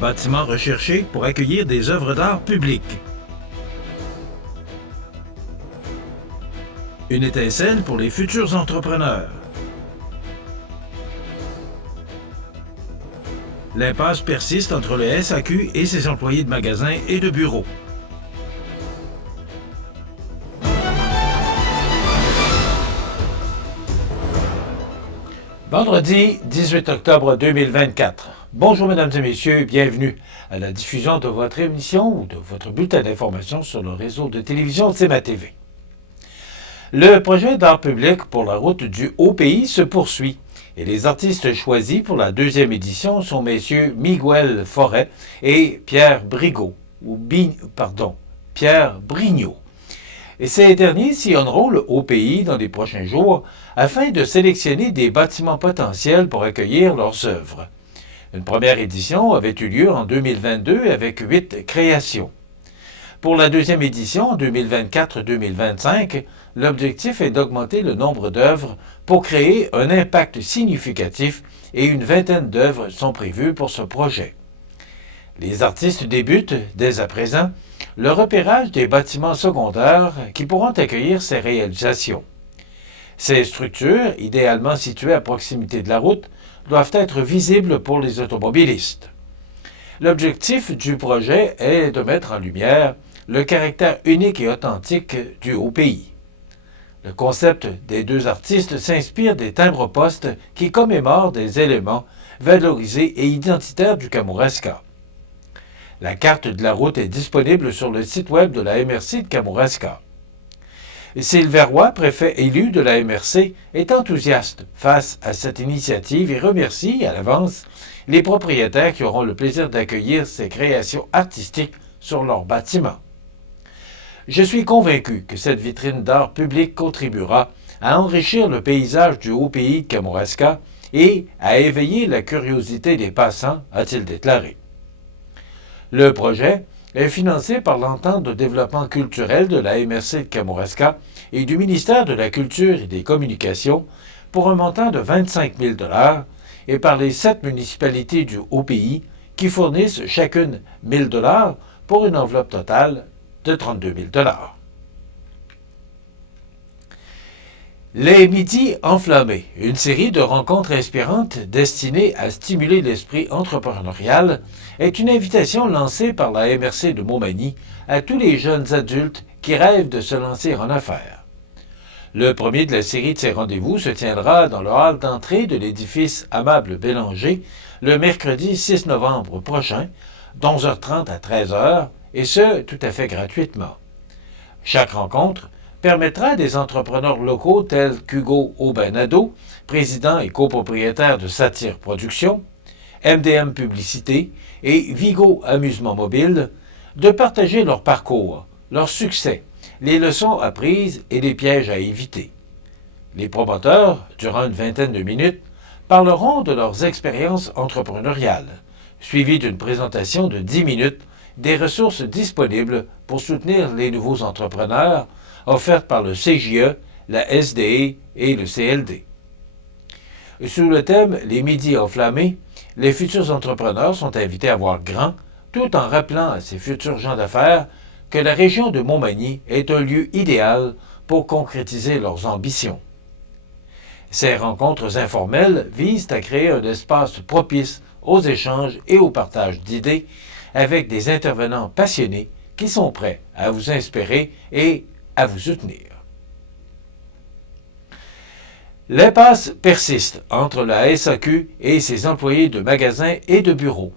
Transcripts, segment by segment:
Bâtiment recherché pour accueillir des œuvres d'art publiques. Une étincelle pour les futurs entrepreneurs. L'impasse persiste entre le SAQ et ses employés de magasins et de bureaux. Vendredi 18 octobre 2024. Bonjour mesdames et messieurs, bienvenue à la diffusion de votre émission ou de votre bulletin d'information sur le réseau de télévision CMA-TV. Le projet d'art public pour la route du Haut-Pays se poursuit et les artistes choisis pour la deuxième édition sont messieurs Miguel Forêt et Pierre Brignot. Et ces derniers sillonneront le Haut-Pays dans les prochains jours afin de sélectionner des bâtiments potentiels pour accueillir leurs œuvres. Une première édition avait eu lieu en 2022 avec 8 créations. Pour la deuxième édition en 2024-2025, l'objectif est d'augmenter le nombre d'œuvres pour créer un impact significatif et une vingtaine d'œuvres sont prévues pour ce projet. Les artistes débutent, dès à présent, le repérage des bâtiments secondaires qui pourront accueillir ces réalisations. Ces structures, idéalement situées à proximité de la route, doivent être visibles pour les automobilistes. L'objectif du projet est de mettre en lumière le caractère unique et authentique du Haut-Pays. Le concept des deux artistes s'inspire des timbres-poste qui commémorent des éléments valorisés et identitaires du Kamouraska. La carte de la route est disponible sur le site web de la MRC de Kamouraska. Sylvain Roy, préfet élu de la MRC, est enthousiaste face à cette initiative et remercie à l'avance les propriétaires qui auront le plaisir d'accueillir ces créations artistiques sur leur bâtiment. Je suis convaincu que cette vitrine d'art public contribuera à enrichir le paysage du Haut-Pays de Kamouraska et à éveiller la curiosité des passants, a-t-il déclaré. Le projet est financé par l'entente de développement culturel de la MRC de Kamouraska et du ministère de la Culture et des Communications pour un montant de 25 000 $ et par les 7 municipalités du Haut-Pays qui fournissent chacune 1 000 $ pour une enveloppe totale de 32 000 $. Les Midis enflammés, une série de rencontres inspirantes destinées à stimuler l'esprit entrepreneurial, est une invitation lancée par la MRC de Montmagny à tous les jeunes adultes qui rêvent de se lancer en affaires. Le premier de la série de ces rendez-vous se tiendra dans le hall d'entrée de l'édifice Amable Bélanger le mercredi 6 novembre prochain, d'11h30 à 13h, et ce, tout à fait gratuitement. Chaque rencontre permettra à des entrepreneurs locaux tels qu'Hugo Aubin-Nadeau, président et copropriétaire de Satire Productions, MDM Publicité et Vigo Amusement Mobile, de partager leur parcours, leur succès, les leçons apprises et les pièges à éviter. Les promoteurs, durant une vingtaine de minutes, parleront de leurs expériences entrepreneuriales, suivies d'une présentation de 10 minutes des ressources disponibles pour soutenir les nouveaux entrepreneurs offertes par le CJE, la SDE et le CLD. Sous le thème « Les Midis enflammés », les futurs entrepreneurs sont invités à voir grand, tout en rappelant à ces futurs gens d'affaires que la région de Montmagny est un lieu idéal pour concrétiser leurs ambitions. Ces rencontres informelles visent à créer un espace propice aux échanges et au partage d'idées avec des intervenants passionnés qui sont prêts à vous inspirer et à vous soutenir. L'impasse persiste entre la SAQ et ses employés de magasins et de bureaux.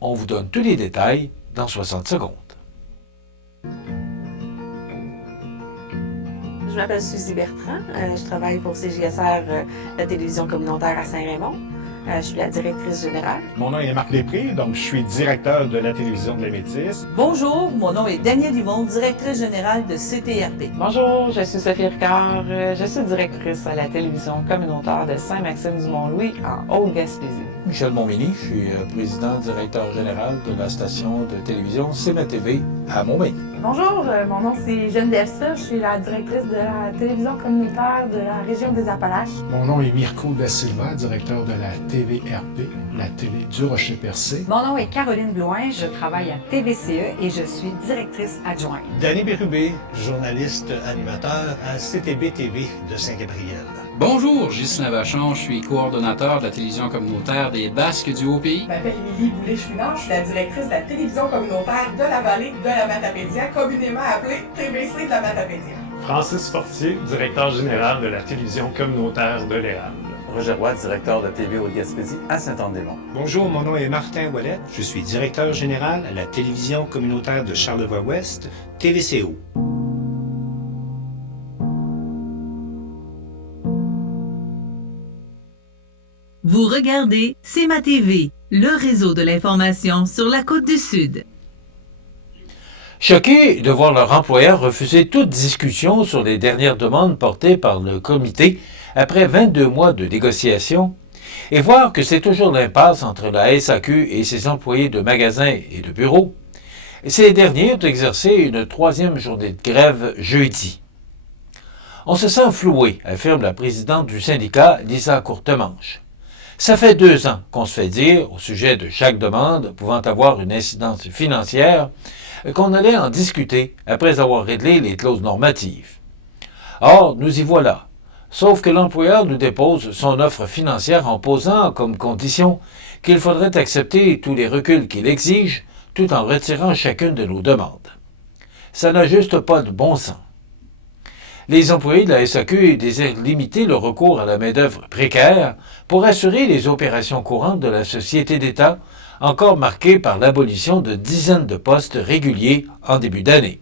On vous donne tous les détails dans 60 secondes. Je m'appelle Suzy Bertrand, je travaille pour CJSR, la télévision communautaire à Saint-Raymond. Je suis la directrice générale. Mon nom est Marc Lépris, donc je suis directeur de la télévision de la Métis. Bonjour, mon nom est Danielle Yvon, directrice générale de CTRP. Bonjour, je suis Sophie Ricard, je suis directrice à la télévision communautaire de Saint-Maxime-du-Mont-Louis en Haute-Gaspésie. Michel Montminy, je suis président directeur général de la station de télévision CMA-TV à Montmagny. Bonjour, mon nom c'est Geneviève Delsa, je suis la directrice de la télévision communautaire de la région des Appalaches. Mon nom est Mirko Da Silva, directeur de la TVRP, la télé du Rocher-Percé. Mon nom est Caroline Blouin, je travaille à TVCE et je suis directrice adjointe. Danny Bérubé, journaliste animateur à CTB TV de Saint-Gabriel. Bonjour, Ghislain Vachon, je suis coordonnateur de la télévision communautaire des Basques du Haut-Pays. Je m'appelle Émilie Boulay-Chouinard, je suis la directrice de la télévision communautaire de la vallée de la Matapédia, communément appelée TBC de la Matapédia. Francis Fortier, directeur général de la télévision communautaire de l'Érable. Roger Roy, directeur de TV Haute-Gaspésie à Saint-Anne-des-Monts. Bonjour, mon nom est Martin Ouellet. Je suis directeur général à la télévision communautaire de Charlevoix-Ouest, TVCO. Vous regardez C'est ma TV, le réseau de l'information sur la Côte-du-Sud. Choqués de voir leur employeur refuser toute discussion sur les dernières demandes portées par le comité après 22 mois de négociations, et voir que c'est toujours l'impasse entre la SAQ et ses employés de magasins et de bureaux, ces derniers ont exercé une 3e journée de grève jeudi. On se sent floué, affirme la présidente du syndicat, Lisa Courtemanche. Ça fait 2 ans qu'on se fait dire, au sujet de chaque demande pouvant avoir une incidence financière, qu'on allait en discuter après avoir réglé les clauses normatives. Or, nous y voilà. Sauf que l'employeur nous dépose son offre financière en posant comme condition qu'il faudrait accepter tous les reculs qu'il exige, tout en retirant chacune de nos demandes. Ça n'a juste pas de bon sens. Les employés de la SAQ désirent limiter le recours à la main-d'œuvre précaire pour assurer les opérations courantes de la société d'État, encore marquée par l'abolition de dizaines de postes réguliers en début d'année.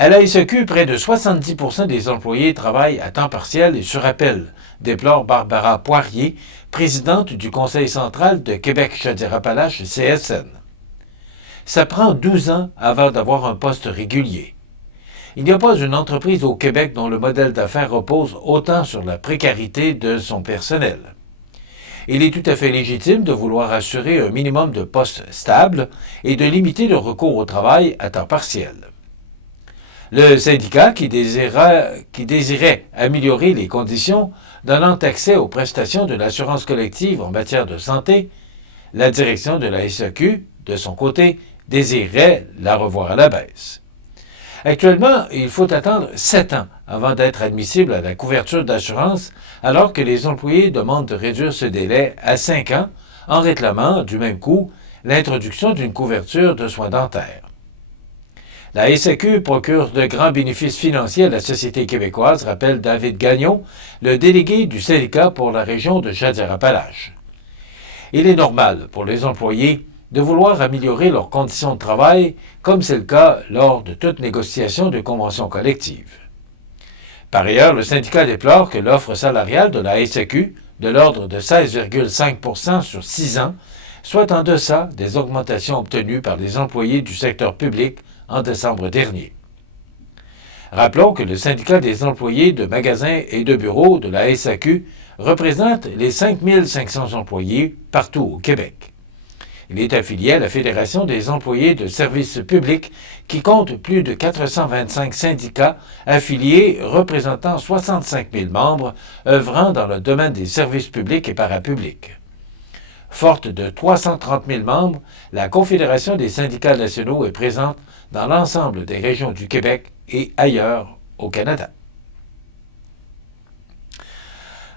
À la SAQ, près de 70% des employés travaillent à temps partiel et sur appel, déplore Barbara Poirier, présidente du Conseil central de Québec-Chaudière-Appalaches CSN. Ça prend 12 ans avant d'avoir un poste régulier. Il n'y a pas une entreprise au Québec dont le modèle d'affaires repose autant sur la précarité de son personnel. Il est tout à fait légitime de vouloir assurer un minimum de postes stables et de limiter le recours au travail à temps partiel. Le syndicat, qui désirait améliorer les conditions donnant accès aux prestations de l'assurance collective en matière de santé, la direction de la SAQ, de son côté, désirait la revoir à la baisse. Actuellement, il faut attendre 7 ans avant d'être admissible à la couverture d'assurance, alors que les employés demandent de réduire ce délai à 5 ans en réclamant, du même coup, l'introduction d'une couverture de soins dentaires. La SAQ procure de grands bénéfices financiers à la société québécoise, rappelle David Gagnon, le délégué du syndicat pour la région de Chaudière-Appalaches. Il est normal pour les employés de vouloir améliorer leurs conditions de travail, comme c'est le cas lors de toute négociation de convention collective. Par ailleurs, le syndicat déplore que l'offre salariale de la SAQ, de l'ordre de 16,5 % sur 6 ans, soit en deçà des augmentations obtenues par les employés du secteur public en décembre dernier. Rappelons que le syndicat des employés de magasins et de bureaux de la SAQ représente les 5 500 employés partout au Québec. Il est affilié à la Fédération des employés de services publics qui compte plus de 425 syndicats affiliés représentant 65 000 membres œuvrant dans le domaine des services publics et parapublics. Forte de 330 000 membres, la Confédération des syndicats nationaux est présente dans l'ensemble des régions du Québec et ailleurs au Canada.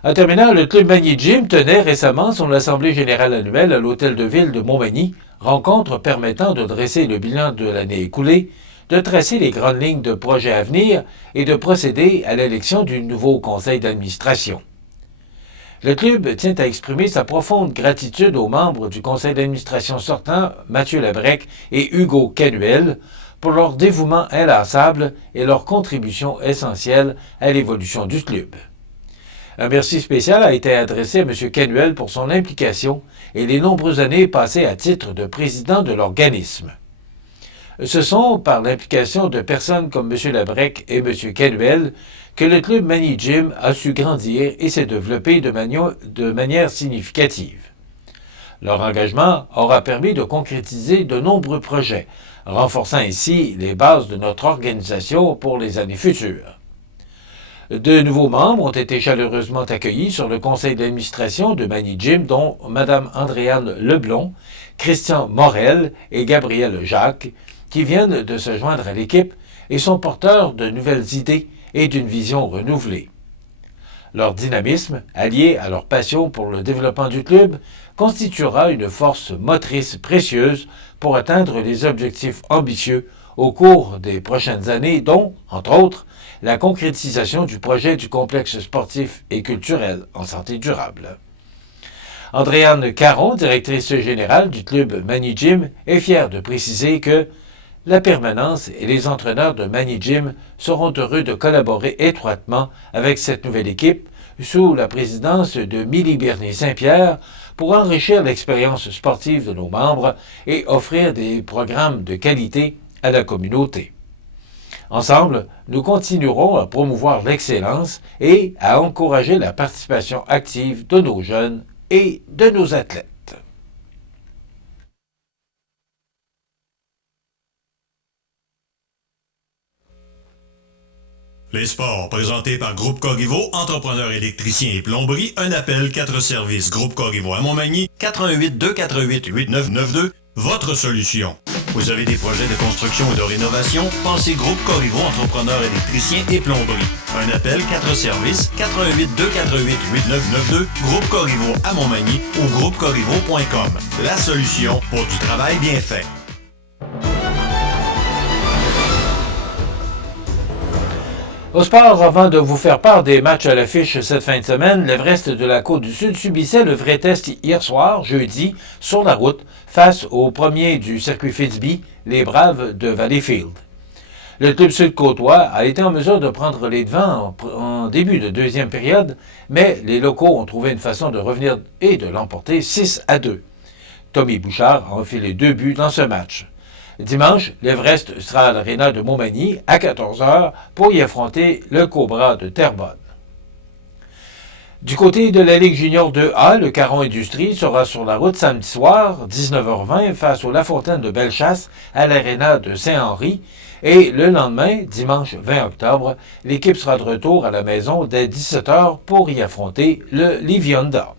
En terminant, le Club Magny Gym tenait récemment son assemblée générale annuelle à l'Hôtel de Ville de Montmagny, rencontre permettant de dresser le bilan de l'année écoulée, de tracer les grandes lignes de projets à venir et de procéder à l'élection du nouveau conseil d'administration. Le club tient à exprimer sa profonde gratitude aux membres du conseil d'administration sortant, Mathieu Labrec et Hugo Canuel, pour leur dévouement inlassable et leur contribution essentielle à l'évolution du club. Un merci spécial a été adressé à M. Canuel pour son implication et les nombreuses années passées à titre de président de l'organisme. Ce sont par l'implication de personnes comme M. Labrec et M. Canuel que le Club Magny Gym a su grandir et s'est développé de manière significative. Leur engagement aura permis de concrétiser de nombreux projets, renforçant ainsi les bases de notre organisation pour les années futures. De nouveaux membres ont été chaleureusement accueillis sur le conseil d'administration de Magny Gym, dont Mme Andréane Leblond, Christian Morel et Gabriel Jacques, qui viennent de se joindre à l'équipe et sont porteurs de nouvelles idées et d'une vision renouvelée. Leur dynamisme, allié à leur passion pour le développement du club, constituera une force motrice précieuse pour atteindre les objectifs ambitieux au cours des prochaines années, dont, entre autres, la concrétisation du projet du complexe sportif et culturel en santé durable. Andréane Caron, directrice générale du club Magny Gym, est fière de préciser que la permanence et les entraîneurs de Magny Gym seront heureux de collaborer étroitement avec cette nouvelle équipe sous la présidence de Milly Bernier-Saint-Pierre pour enrichir l'expérience sportive de nos membres et offrir des programmes de qualité à la communauté. Ensemble, nous continuerons à promouvoir l'excellence et à encourager la participation active de nos jeunes et de nos athlètes. Les sports, présentés par Groupe Corriveau, entrepreneur électricien et plomberie, un appel, 4 services. Groupe Corriveau à Montmagny, 418 248 8992, votre solution. Vous avez des projets de construction et de rénovation? Pensez Groupe Corriveau, entrepreneur électricien et plomberie. Un appel, 4 services, 418 248 8992, Groupe Corriveau à Montmagny ou groupecorriveau.com. La solution pour du travail bien fait. Au sport, avant de vous faire part des matchs à l'affiche cette fin de semaine, l'Everest de la Côte-du-Sud subissait le vrai test hier soir, jeudi, sur la route, face au premier du circuit Fitzbee, les Braves de Valleyfield. Le club sud-côtois a été en mesure de prendre les devants en début de deuxième période, mais les locaux ont trouvé une façon de revenir et de l'emporter 6-2. Tommy Bouchard a enfilé 2 buts dans ce match. Dimanche, l'Everest sera à l'Arena de Montmagny à 14h pour y affronter le Cobra de Terrebonne. Du côté de la Ligue junior 2A, le Caron Industrie sera sur la route samedi soir, 19h20, face au La Fontaine de Bellechasse à l'Arena de Saint-Henri. Et le lendemain, dimanche 20 octobre, l'équipe sera de retour à la maison dès 17h pour y affronter le Livionda.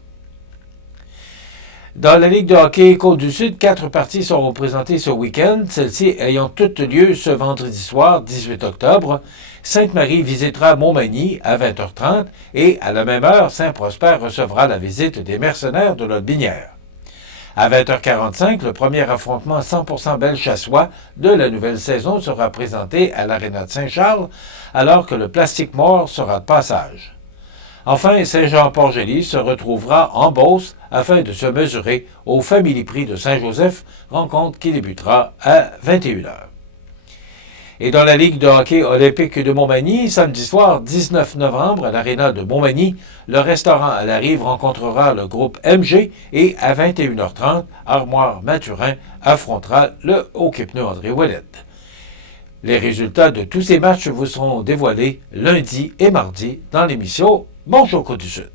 Dans la Ligue de hockey Côte-du-Sud, 4 parties seront présentées ce week-end, celles-ci ayant toutes lieu ce vendredi soir, 18 octobre. Sainte-Marie visitera Montmagny à 20h30 et à la même heure, Saint-Prosper recevra la visite des mercenaires de Lotbinière. À 20h45, le premier affrontement 100% belge-chassois de la nouvelle saison sera présenté à l'Aréna de Saint-Charles, alors que le Plastic Mort sera de passage. Enfin, Saint-Jean-Port-Joli se retrouvera en Beauce afin de se mesurer au Family Prix de Saint-Joseph, rencontre qui débutera à 21h. Et dans la Ligue de hockey olympique de Montmagny, samedi soir 19 novembre à l'Aréna de Montmagny, le restaurant à la Rive rencontrera le groupe MG et à 21h30, Armoire Mathurin affrontera le hockey pneu André Ouellette. Les résultats de tous ces matchs vous seront dévoilés lundi et mardi dans l'émission Bonjour Côte-du-Sud.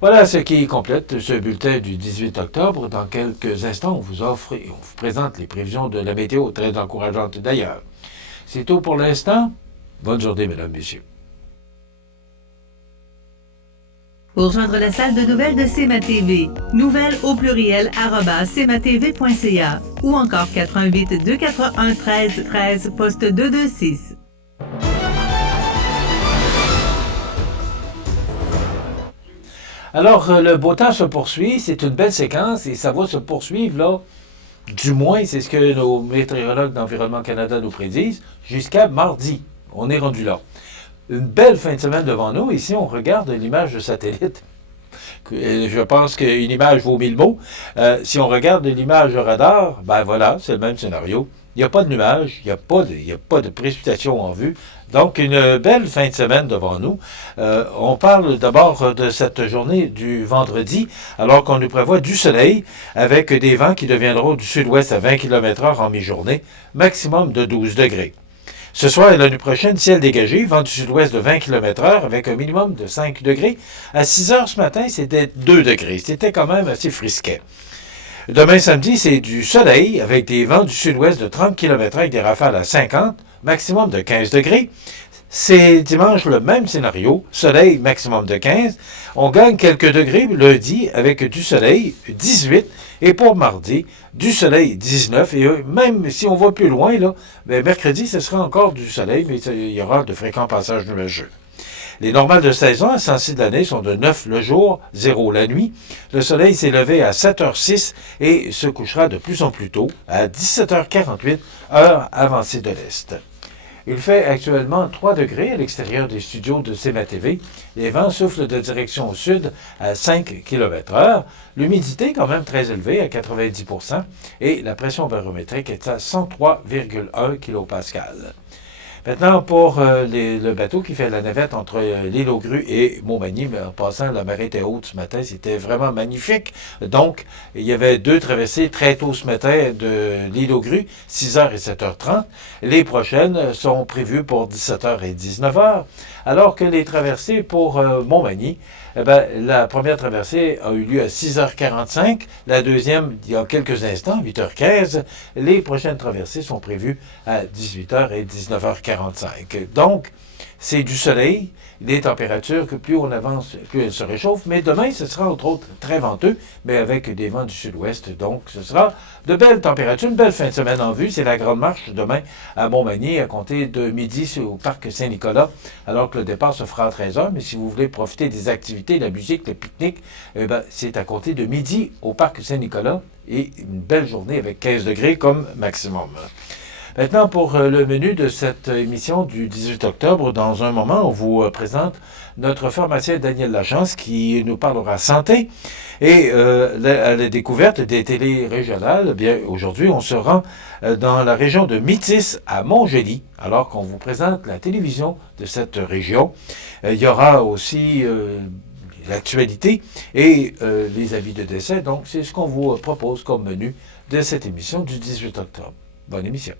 Voilà ce qui complète ce bulletin du 18 octobre. Dans quelques instants, on vous offre et on vous présente les prévisions de la météo, très encourageantes d'ailleurs. C'est tout pour l'instant. Bonne journée, mesdames, messieurs. Pour rejoindre la salle de nouvelles de CMA-TV, nouvelles au pluriel @cmatv.ca ou encore 418 241 13 13 poste 226. Alors, le beau temps se poursuit, c'est une belle séquence et ça va se poursuivre, là, du moins, c'est ce que nos météorologues d'Environnement Canada nous prédisent, jusqu'à mardi. On est rendu là. Une belle fin de semaine devant nous. Ici, on regarde l'image de satellite. Je pense qu'une image vaut 1000 mots. Si on regarde l'image radar, ben voilà, c'est le même scénario. Il n'y a pas de nuages, il n'y a pas de précipitations en vue. Donc, une belle fin de semaine devant nous. On parle d'abord de cette journée du vendredi, alors qu'on nous prévoit du soleil, avec des vents qui deviendront du sud-ouest à 20 km/h en mi-journée, maximum de 12 degrés. Ce soir et la nuit prochaine, ciel dégagé, vent du sud-ouest de 20 km/h avec un minimum de 5 degrés. À 6 heures ce matin, c'était 2 degrés. C'était quand même assez frisquet. Demain samedi, c'est du soleil avec des vents du sud-ouest de 30 km/h avec des rafales à 50, maximum de 15 degrés. C'est dimanche le même scénario, soleil maximum de 15. On gagne quelques degrés lundi avec du soleil 18 et pour mardi du soleil 19 et même si on va plus loin là, ben mercredi ce sera encore du soleil mais il y aura de fréquents passages nuageux. Les normales de saison à ce temps-ci de l'année sont de 9 le jour, 0 la nuit. Le soleil s'est levé à 7h06 et se couchera de plus en plus tôt à 17h48, heure avancée de l'Est. Il fait actuellement 3 degrés à l'extérieur des studios de CMA-TV. Les vents soufflent de direction au sud à 5 km/h. L'humidité quand même très élevée à 90% et la pression barométrique est à 103,1 kPa. Maintenant, pour le bateau qui fait la navette entre l'île aux Grues et Montmagny, mais en passant, la marée était haute ce matin, c'était vraiment magnifique. Donc, il y avait 2 traversées très tôt ce matin de l'île aux Grues, 6h et 7h30. Les prochaines sont prévues pour 17h et 19h, alors que les traversées pour Montmagny, la première traversée a eu lieu à 6h45, la deuxième il y a quelques instants, 8h15. Les prochaines traversées sont prévues à 18h et 19h45. Donc, c'est du soleil, des températures que plus on avance, plus elles se réchauffent. Mais demain, ce sera entre autres très venteux, mais avec des vents du sud-ouest. Donc, ce sera de belles températures, une belle fin de semaine en vue. C'est la grande marche demain à Montmagny, à compter de midi au parc Saint-Nicolas, alors que le départ se fera à 13h. Mais si vous voulez profiter des activités, la musique, le pique-nique, c'est à compter de midi au parc Saint-Nicolas et une belle journée avec 15 degrés comme maximum. Maintenant, pour le menu de cette émission du 18 octobre, dans un moment, on vous présente notre pharmacien Daniel Lachance qui nous parlera santé et à la découverte des télés régionales. Bien, aujourd'hui, on se rend dans la région de Métis à Montgély, alors qu'on vous présente la télévision de cette région. Il y aura aussi l'actualité et les avis de décès. Donc, c'est ce qu'on vous propose comme menu de cette émission du 18 octobre. Bonne émission.